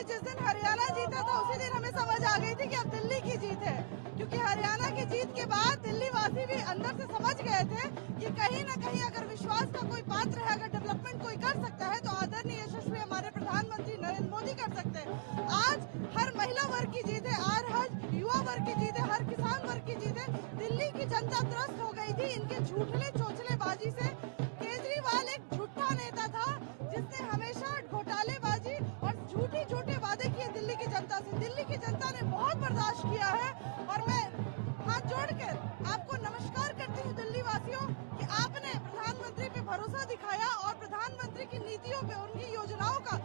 देखिए, जिस दिन हरियाणा जीता था उसी दिन हमें समझ आ गई थी कि अब दिल्ली की जीत है, क्योंकि हरियाणा की जीत के बाद दिल्ली वासी भी अंदर से समझ गए थे कि कहीं न कहीं अगर विश्वास का कोई पात्र है, अगर डेवलपमेंट कोई कर सकता है तो आदरणीय यशस्वी हमारे प्रधानमंत्री नरेंद्र मोदी कर सकते हैं। आज हर महिला वर्ग की जीत है, आज हर युवा वर्ग की जीत है, हर किसान वर्ग की जीत है। दिल्ली की जनता त्रस्त हो गई थी इनके झूठले चोचलेबाजी से। केजरीवाल एक झूठा नेता था जिसने हमेशा घोटालेबाजी और झूठे वादे किए दिल्ली की जनता से। दिल्ली की जनता ने बहुत बर्दाश्त किया है और मैं हाथ जोड़कर आपको नमस्कार करती हूँ दिल्ली वासियों कि आपने प्रधानमंत्री पे भरोसा दिखाया और प्रधानमंत्री की नीतियों पे, उनकी योजनाओं का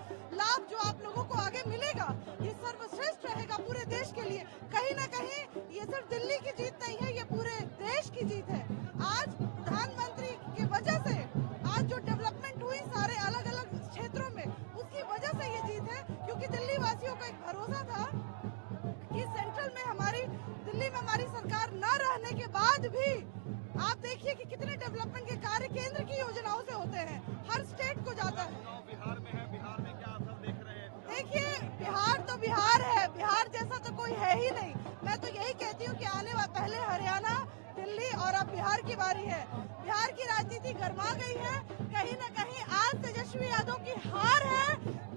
लाभ जो आप लोगों को आगे मिलेगा ये सर्वश्रेष्ठ रहेगा पूरे देश के लिए। कहीं न कहीं ये सिर्फ दिल्ली की जीत नहीं है, ये पूरे देश की जीत है। आज प्रधानमंत्री की वजह से आज जो डेवलपमेंट हुई सारे अलग अलग क्षेत्रों में, उसकी वजह से ये जीत है, क्योंकि दिल्ली वासियों का एक भरोसा था कि सेंट्रल में दिल्ली में हमारी सरकार न रहने के बाद भी आप देखिए कि कितने डेवलपमेंट के कार्य केंद्र की योजनाओं से होते हैं, हर स्टेट को जाता है। बिहार में है, बिहार में क्या असर देख रहे हैं? देखिए, बिहार तो बिहार है, बिहार जैसा तो कोई है ही नहीं। मैं तो यही कहती हूँ कि पहले हरियाणा, दिल्ली और अब बिहार की बारी है। बिहार की राजनीति गर्मा गई है, कहीं न कहीं आज तेजस्वी यादव की हार है,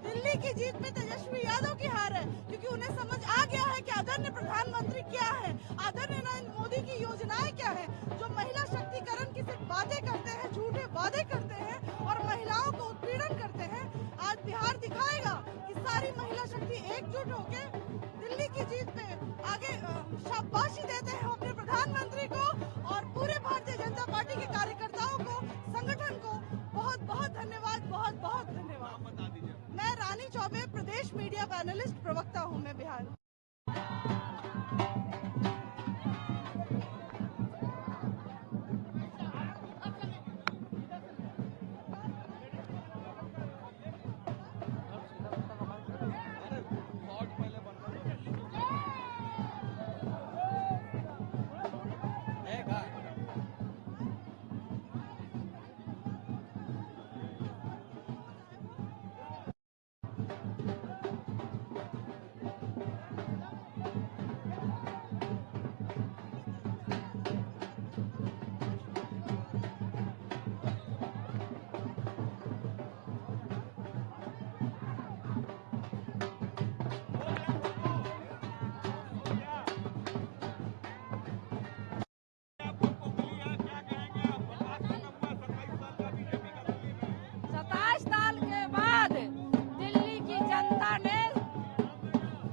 दिल्ली की जीत में तेजस्वी यादव की हार है, क्योंकि उन्हें समझ आ गया है कि आदरणीय प्रधानमंत्री क्या है, आदरणीय नरेंद्र मोदी की योजनाएं क्या है, जो महिला शक्तिकरण की सिर्फ बातें करते हैं, झूठे वादे करते हैं और महिलाओं को उत्पीड़न करते हैं। आज बिहार दिखाएगा कि सारी महिला शक्ति एकजुट होकर दिल्ली की जीत पे आगे शाबाशी देते हैं अपने प्रधानमंत्री को और पूरे भारतीय जनता पार्टी के कार्यकर्ताओं को, संगठन को बहुत बहुत धन्यवाद, बहुत बहुत धन्यवाद। बता दीजिए। मैं रानी चौबे, प्रदेश मीडिया पैनलिस्ट प्रवक्ता हूँ मैं बिहार।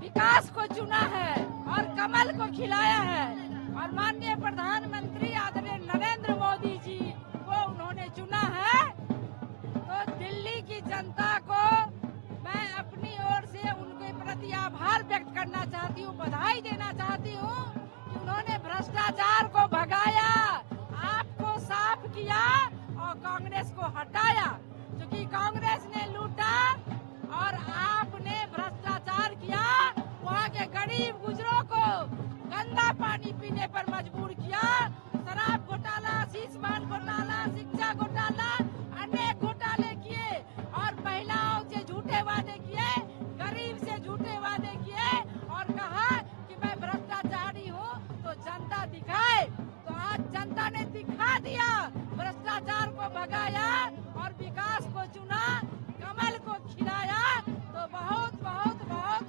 विकास को चुना है और कमल को खिलाया है और माननीय प्रधानमंत्री आदरणीय नरेंद्र मोदी जी को उन्होंने चुना है, तो दिल्ली की जनता को मैं अपनी ओर से उनके प्रति आभार व्यक्त करना चाहती हूँ, बधाई देना चाहती हूँ कि उन्होंने भ्रष्टाचार को भगाया, आपको साफ किया और कांग्रेस को हटाया, क्योंकि कांग्रेस ने लूटा और आपने भ्रष्टाचार किया, वहाँ के गरीब गुजरों को गंदा पानी पीने पर मजबूर किया, शराब घोटाला, शीशमान घोटाला, शिक्षा घोटाला, अनेक घोटाले किए और महिलाओं से झूठे वादे किए, गरीब से झूठे वादे किए और कहा कि मैं भ्रष्टाचारी हूँ तो जनता दिखाए। तो आज जनता ने दिखा दिया, भ्रष्टाचार को भगाया और विकास को चुना, कमल को खिलाया। तो बहुत बहुत बहुत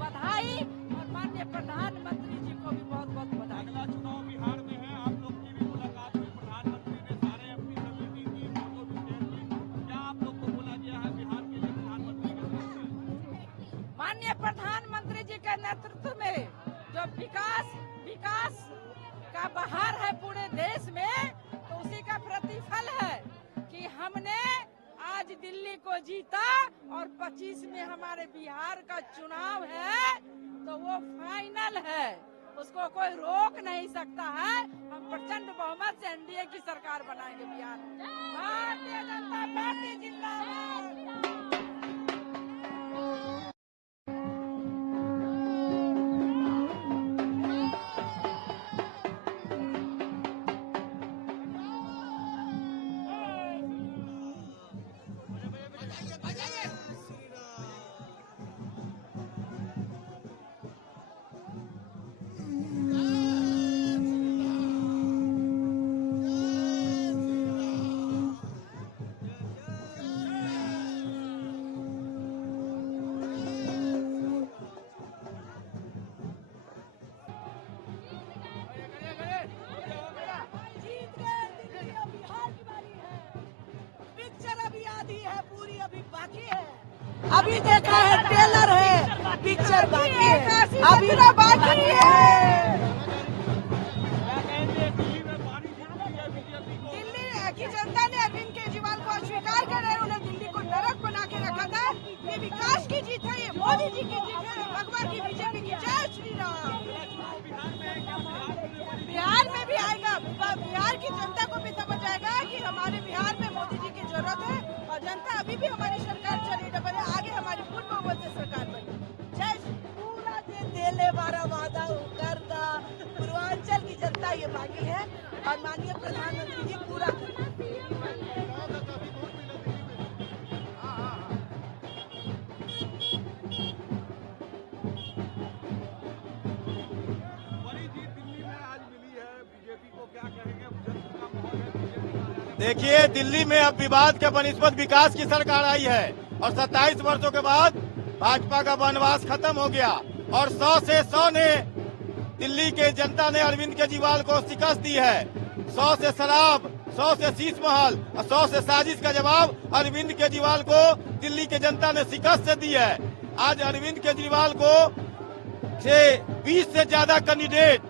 बधाई और माननीय प्रधानमंत्री जी को भी बहुत बहुत बधाई। अगला चुनाव बिहार में है, आप लोग की भी मुलाकात हुई, प्रधानमंत्री ने सारे अपनी समिति की फोटो डिटेल की, क्या आप लोग को बोला गया है बिहार के लिए प्रधानमंत्री के तरफ से? माननीय प्रधानमंत्री जी के नेतृत्व में जो विकास का बहार है पूरे देश में, तो उसी का प्रतिफल है कि हमने आज दिल्ली को जीता और 25 में हमारे बिहार का चुनाव है, तो वो फाइनल है, उसको कोई रोक नहीं सकता है। हम प्रचंड बहुमत से एनडीए की सरकार बनाएंगे बिहार में। भारतीय जनता पार्टी जिंदाबाद। अभी देखा है ट्रेलर है, पिक्चर बाकी है, अभी बाकी है। दिल्ली की जनता ने अरविंद केजरीवाल को अस्वीकार कर रहे, उन्हें दिल्ली को नरक बना के रखा था। ये विकास की जीत है, ये मोदी जी की जीत है, भगवा की बीजेपी की जय श्री राम। बिहार में भी आएगा, बिहार की जनता को भी समझ आएगा कि हमारे बिहार में मोदी जी की जरूरत है और जनता अभी भी हमारी सरकार चली डबल है, आगे हमारी पूर्ण बहुमत से सरकार बनी। जय पूरा दिन देले बारा वादा कर दा, पूर्वांचल की जनता ये मांगी है और माननीय प्रधानमंत्री जी पूरा देखिए, दिल्ली में अब विवाद के बनिस्बत विकास की सरकार आई है और 27 वर्षों के बाद भाजपा का वनवास खत्म हो गया और 100 से 100 ने दिल्ली के जनता ने अरविंद केजरीवाल को शिकस्त दी है। 100 से शराब, 100 से शीश महल और 100 से साजिश का जवाब अरविंद केजरीवाल को दिल्ली के जनता ने शिकस्त से दी है। आज अरविंद केजरीवाल को से 20 से ज्यादा कैंडिडेट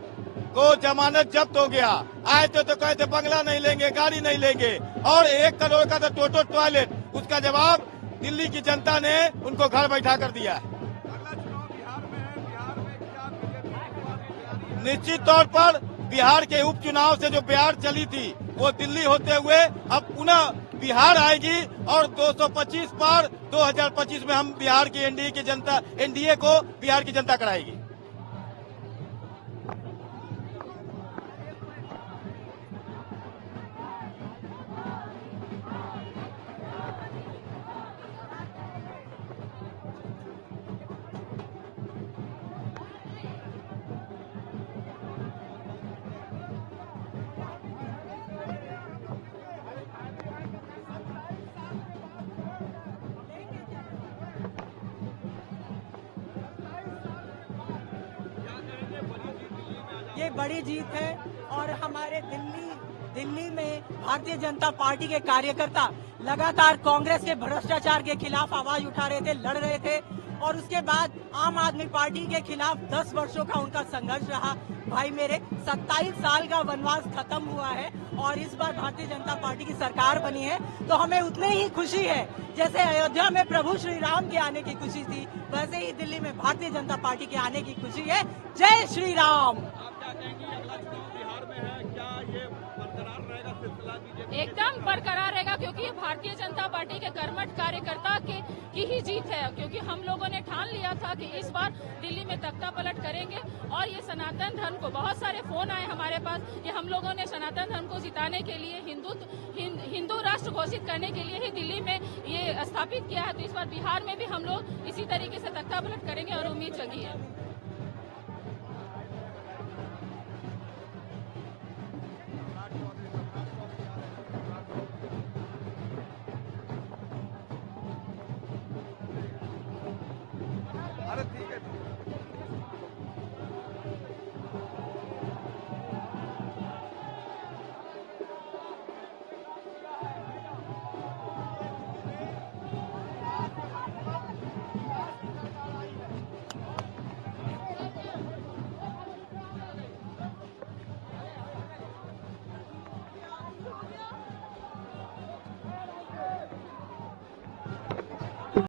को जमानत जब्त हो गया। आए तो कहते बंगला नहीं लेंगे, गाड़ी नहीं लेंगे और 1 करोड़ का तो टोटो टॉयलेट, उसका जवाब दिल्ली की जनता ने उनको घर बैठा कर दिया है। निश्चित तौर पर बिहार के उपचुनाव से जो बिहार चली थी वो दिल्ली होते हुए अब पुनः बिहार आएगी और 225 पार 2025 में हम बिहार की एनडीए को बिहार की जनता कराएगी। ये बड़ी जीत है और हमारे दिल्ली में भारतीय जनता पार्टी के कार्यकर्ता लगातार कांग्रेस के भ्रष्टाचार के खिलाफ आवाज उठा रहे थे, लड़ रहे थे और उसके बाद आम आदमी पार्टी के खिलाफ 10 वर्षों का उनका संघर्ष रहा। भाई मेरे 27 साल का वनवास खत्म हुआ है और इस बार भारतीय जनता पार्टी की सरकार बनी है तो हमें उतनी ही खुशी है जैसे अयोध्या में प्रभु श्री राम के आने की खुशी थी, वैसे ही दिल्ली में भारतीय जनता पार्टी के आने की खुशी है। जय श्री राम। एकदम बरकरार रहेगा क्योंकि ये भारतीय जनता पार्टी के कर्मठ कार्यकर्ता की ही जीत है, क्योंकि हम लोगों ने ठान लिया था कि इस बार दिल्ली में तख्ता पलट करेंगे और ये सनातन धर्म को, बहुत सारे फोन आए हमारे पास कि हम लोगों ने सनातन धर्म को जिताने के लिए हिंदू राष्ट्र घोषित करने के लिए ही दिल्ली में ये स्थापित किया है। तो इस बार बिहार में भी हम लोग इसी तरीके से तख्ता पलट करेंगे और उम्मीद जगी है।